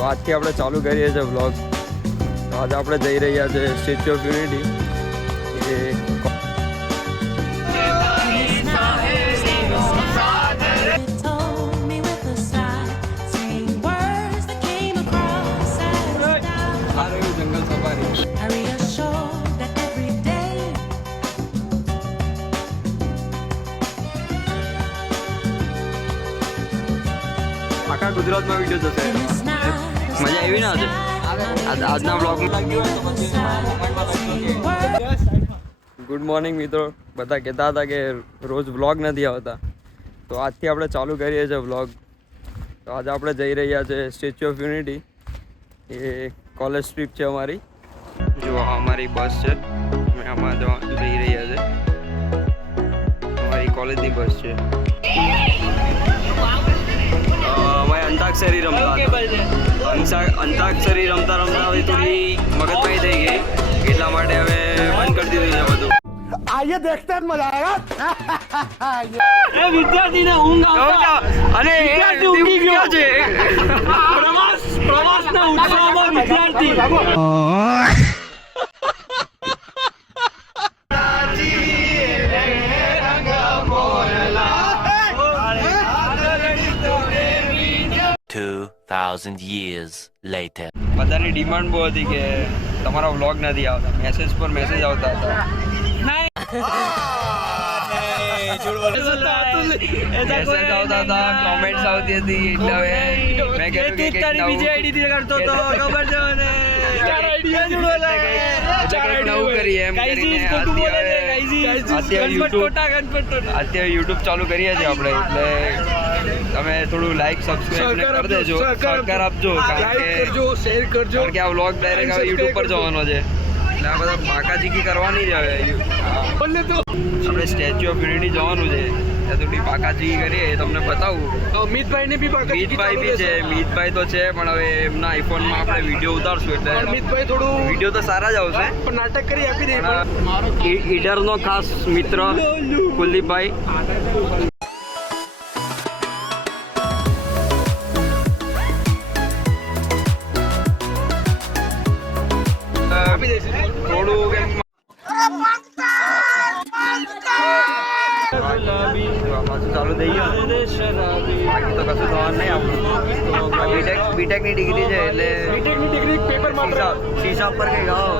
તો આજથી આપણે ચાલુ કરીએ છીએ વ્લોગ. તો આજે આપણે જઈ રહ્યા છે સ્ટેચ્યુ ઓફ યુનિટી. એ જંગલ સફારી. આખા ગુજરાતમાં વિડીયો જશે. મજા આવી ને આજે આજના બ્લોગમાં. ગુડ મોર્નિંગ મિત્રો. બધા કહેતા હતા કે રોજ વ્લોગ નથી આવતા, તો આજથી આપણે ચાલુ કરીએ છીએ વ્લોગ. તો આજે આપણે જઈ રહ્યા છે statue of unity. A college trip છે અમારી. જો અમારી બસ છે, અમે આમાં જઈ રહ્યા છે. અમારી કોલેજની બસ છે. અમે અંતાક્ષરી રમતા અંતાક્ષરી રમતા હવે થોડી મગજમારી થઈ ગઈ, એટલા માટે હવે બંધ કરી દીધું છે બધું. आइए देखते हैं मजा आएगा. વિદ્યાર્થીને ઊંઘ આવતા અને વિદ્યાર્થી ઊંઘી ગયો છે. પ્રવાસના ઉત્સવમાં વિદ્યાર્થી years later. બધાની ડિમાન્ડ બહુ હતી કે તમારા વ્લોગ નથી આવતા. મેસેજ પર મેસેજ આવતા હતા. મેસેજ આવતા હતા, કોમેન્ટ્સ આવતી હતી. એટલે હવે મેં કીધું કે તારી બીજી આઈડી થી કરતો તો ખબર છે મને. ચાર આઈડી નવું કરીએ એમ કરીને અત્યારે યુટ્યુબ ચાલુ કરીએ છીએ આપણે. એટલે તમે થોડું લાઈક સબસ્ક્રાઇબ કરી દેજો, સહકાર આપજો. કારણ કે આ વ્લોગ ડાયરેક્ટ હવે યુટ્યુબ પર જવાનો છે. એટલે આ બધા બાકાચીકી કરવાની જ હવે. આપણે સ્ટેચ્યુ ઓફ યુનિટી જવાનું છે, ત્યાં થોડી બાકાચીકી કરીએ એ તમને બતાવું. મિતભાઈ ને બી મિતભાઈ બી છે. મિતભાઈ તો છે, પણ હવે એમના આઈફોનમાં આપણે વિડીયો ઉતારશું એટલે મિતભાઈ થોડું વિડીયો તો સારા જ આવશે. પણ નાટક કરી આપી દે. ઈડરનો ખાસ મિત્ર કુલદીપભાઈ. થોડું કેમ ચાલુ થઈ ગયો. બાકી તો કશું થવાનું નહીં આપણું. બીટેક ની ડિગ્રી છે એટલે શીશા પર કંઈક આવો,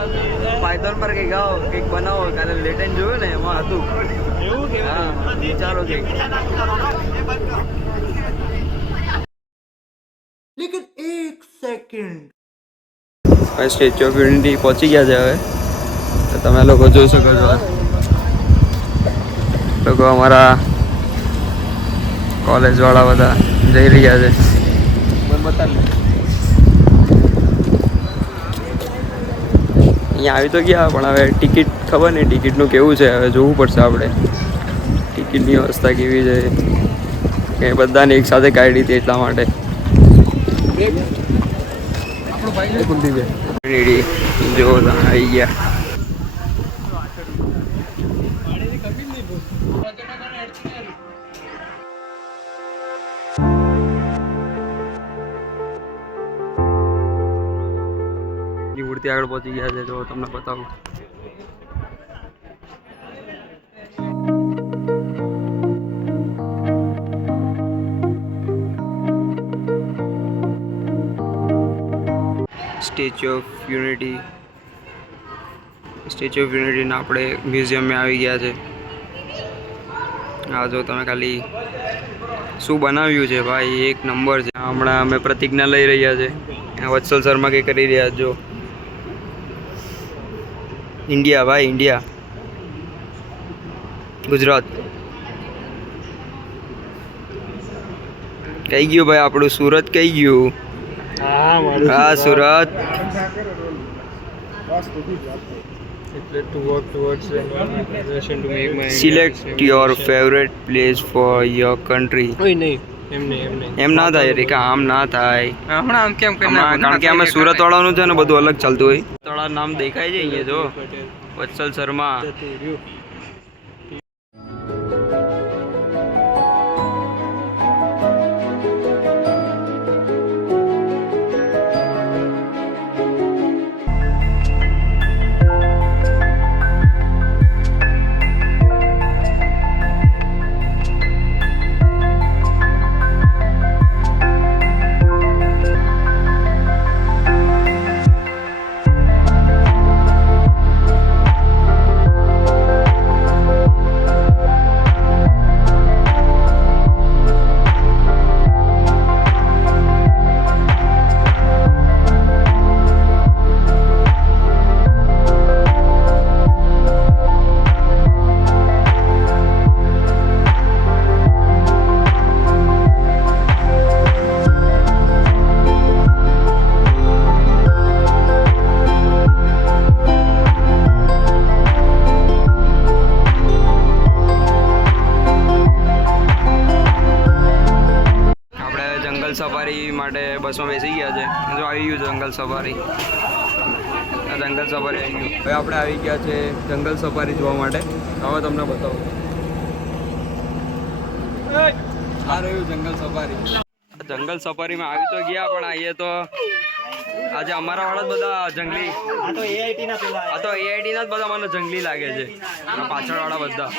પાયથોન પર કંઈક આવો, કંઈક બનાવો. કાલે લેટેન જોયું ને એમાં હતું. હા, ચાલો કંઈક. लेकिन एक सेकंड. સ્ટેચ્યુ ઓફ યુનિટી પહોંચી ગયા છે હવે. તો તમે લોકો જોઈ શકો છો. લોકો અમારા કોલેજ વાળા બધા જઈ રહ્યા છે. અહીંયા આવી તો ગયા, પણ હવે ટિકિટ ખબર નહીં ટિકિટનું કેવું છે. હવે જોવું પડશે આપણે ટિકિટની વ્યવસ્થા કેવી છે. કે બધાને એક સાથે કાઢી હતી એટલા માટે. જો આવી ગયા. મૂર્તિ આગળ પહોંચી ગયા છે. જો તમને બતાવું. સ્ટેચ્યુ ઓફ યુનિટીના આપણે મ્યુઝિયમમાં આવી ગયા છે. આ જો તમે ખાલી શું બનાવ્યું છે ભાઈ, એક નંબર છે. હમણાં અમે પ્રતિજ્ઞા લઈ રહ્યા છે. વત્સલ શર્મા કંઈ કરી રહ્યા છો. ઇન્ડિયા ભાઈ, ઇન્ડિયા, ગુજરાત. કઈ ગયું ભાઈ આપણું સુરત? કઈ ગયું? હા, Surat. Select your favourite place for your country. એમ ના થાય રે, આમ ના થાય. હમણાં કેમ કારણ કે અમે સુરત વાળાનું છે ને બધું અલગ ચાલતું હોય. થોડા નામ દેખાય છે અહીંયા. જો વત્સલ શર્મા. જંગલ સફારી માટે બસમાં બેસી ગયા છે. જો આવી ગયું જંગલ સફારી. જંગલ સફારી આવી ગયું. હવે આપણે આવી ગયા છે જંગલ સફારી જોવા માટે. હવે તમને બતાવું. આ રહ્યું જંગલ સફારી. જંગલ સફારીમાં આવી તો ગયા, પણ આવીએ તો આજે અમારા વાળા જ બધા જંગલી. આ તો AIT ના જ બધા મને જંગલી લાગે છે. પાછળ વાળા બધા.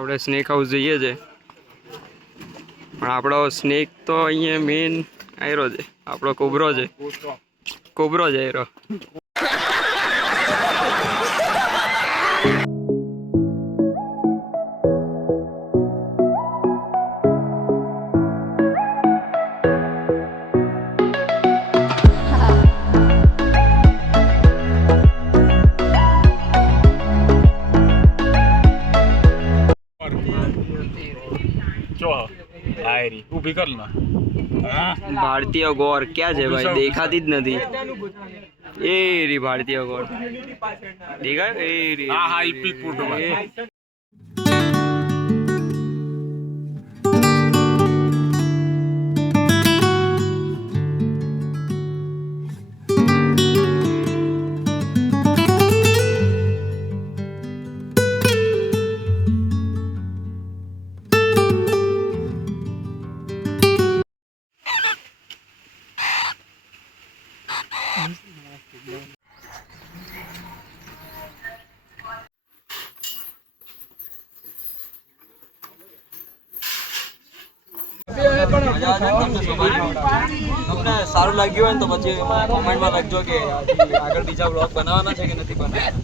આપણે સ્નેક હાઉસ જઈએ છે, પણ આપણો સ્નેક તો અહીંયા મેઇન આયરો છે. આપણો કોબરો છે. કોબરો છે આયરો. ઊભી કર ના. ભારતીય ગોર ક્યાં છે ભાઈ? દેખાતી જ નથી. એ રી ભારતીય ગોર દેખાય? એ રી. હા હા, ઈ ફોટો તમને સારું લાગ્યું હોય ને તો પછી કોમેન્ટમાં લખજો કે આગળ બીજા બ્લોગ બનાવવાના છે કે નથી બનાવવાના.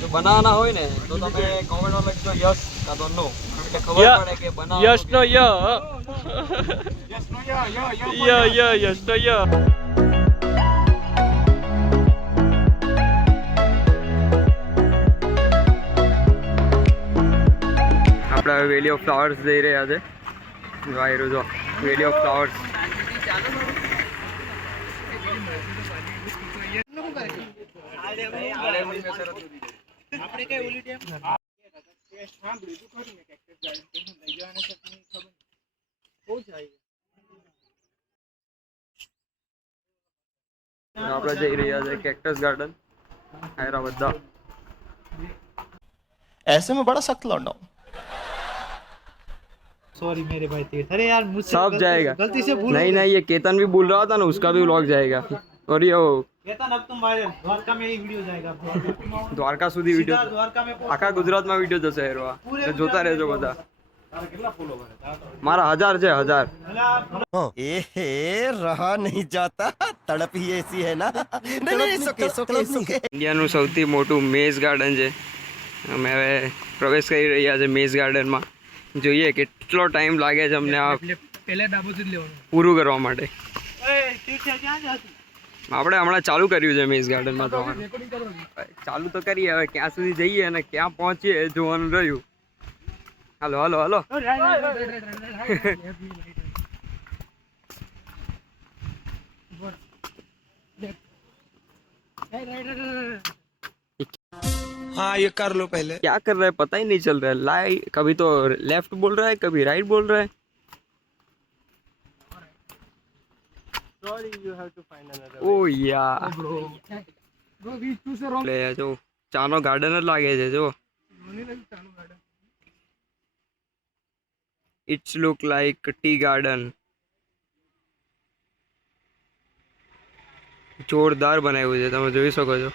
જો બનાવવાના હોય ને તો તમે કોમેન્ટમાં લખજો યસ કાં તો નો. એટલે ખબર પડે કે બનાવવાનું. યસ નો ય યસ નો ય. આપણે હવે વેલી ઓફ ફ્લાવર્સ જઈ રહ્યા છે. વાયરો જો વેલી ઓફ ફ્લાવર્સ. આપણે જઈ રહ્યા છે કેક્ટસ ગાર્ડન. આયરા બધા. ऐसे में बड़ा सख्त लौंडा हूं. सॉरी मेरे भाई तीर्थ. अरे यार मुझसे सब जाएगा. गलती से भूल नहीं नहीं, ये केतन भी बोल रहा था ना, उसका भी व्लॉग जाएगा. और ये वो कहता ना अब तुम वायरल द्वारका में ही वीडियो जाएगा. દ્વારકા સુધી सीधा વિડીયો. द्वारका में આખા ગુજરાતમાં વિડીયો જશે હેરો. पूरे જોતા રહેજો બધા. तारा कितना फॉलोवर है? મારા 1000 છે 1000. ए रहा नहीं जाता. तड़प ही ऐसी है ना. नहीं नहीं, सुके सुके सुके. ઇન્ડિયાનું સૌથી મોટું મેઝ ગાર્ડન છે. અમે હવે પ્રવેશ કરી રહ્યા છે મેઝ ગાર્ડનમાં. જોઈએ કેટલો ટાઈમ લાગે છે અમને આ पहले डाबो से लेવાનું. પૂરું કરવા માટે. ए तीर्थ ક્યાં જાતું? આપણે હમણાં ચાલુ કર્યું છે મેઝ ગાર્ડનમાં. તો ચાલુ તો કરીએ, હવે ક્યાં સુધી જઈએ અને ક્યાં પહોંચીએ એ જોવાનું રહ્યું. હાલો હાલો હાલો. हाँ ये कर लो पहले. क्या कर रहा है पता ही नहीं चल रहा है. लाई कभी तो लेफ्ट बोल रहा है, कभी राइट बोल रहा है. Sorry, you have to find another. ઓ યાર Bro, we choose a wrong. લે જો ચાનો ગાર્ડન જ લાગે છે. જો it's look like tea garden. જોરદાર બનાવ્યું છે, તમે જોઈ શકો છો.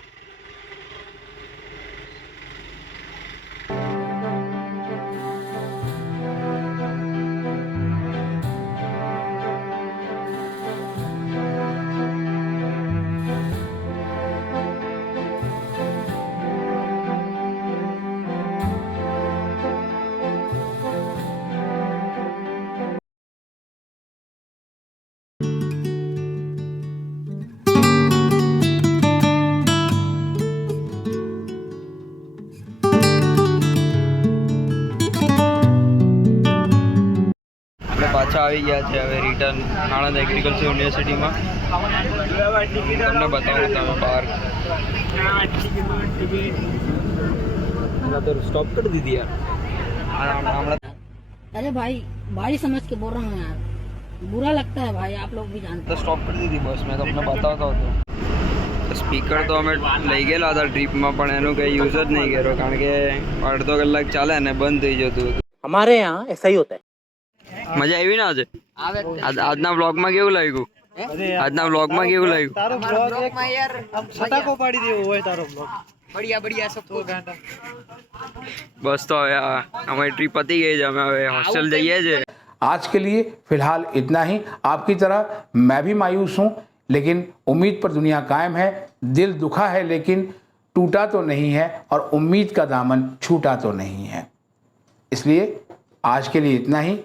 પાછા આવી ગયા છે હવે રિટર્ન આણંદ એગ્રીકલ્ચર યુનિવર્સિટીમાં. તમને બતાવું તમે બહાર तो स्टॉप कर दी थी यार. अरे भाई भाई समझ के बोल रहा हूँ यार, बुरा लगता है भाई, आप लोग भी जानते તો સ્ટોપ કરી દીધી બસ મેં તમને બતાવતો હતો. સ્પીકર તો અમે લઈ ગયેલા હતા ટ્રીપમાં પણ એનું કંઈ યુઝ જ નહીં કર્યો કારણ કે અડધો કલાક ચાલે ને બંધ થઈ જતું હતું. हमारे यहाँ ऐसा ही होता है. મજા આવી ને આજે આજના વ્લોગમાં કેવું લાગ્યું? આજના વ્લોગમાં કેવું લાગ્યું? તારો બ્લોગ એક યાર ફટાકો પાડી દેવો હોય તારો બ્લોગ. બસ તો હવે અમારી ટ્રીપ પતી ગઈ છે, અમે હવે હોસ્ટેલ જઈએ છીએ. आज के लिए फिलहाल इतना ही. आपकी तरह मैं भी मायूस हूँ, लेकिन उम्मीद पर दुनिया कायम है. दिल दुखा है लेकिन टूटा तो नहीं है, और उम्मीद का दामन छूटा तो नहीं है. इसलिए आज के लिए इतना ही.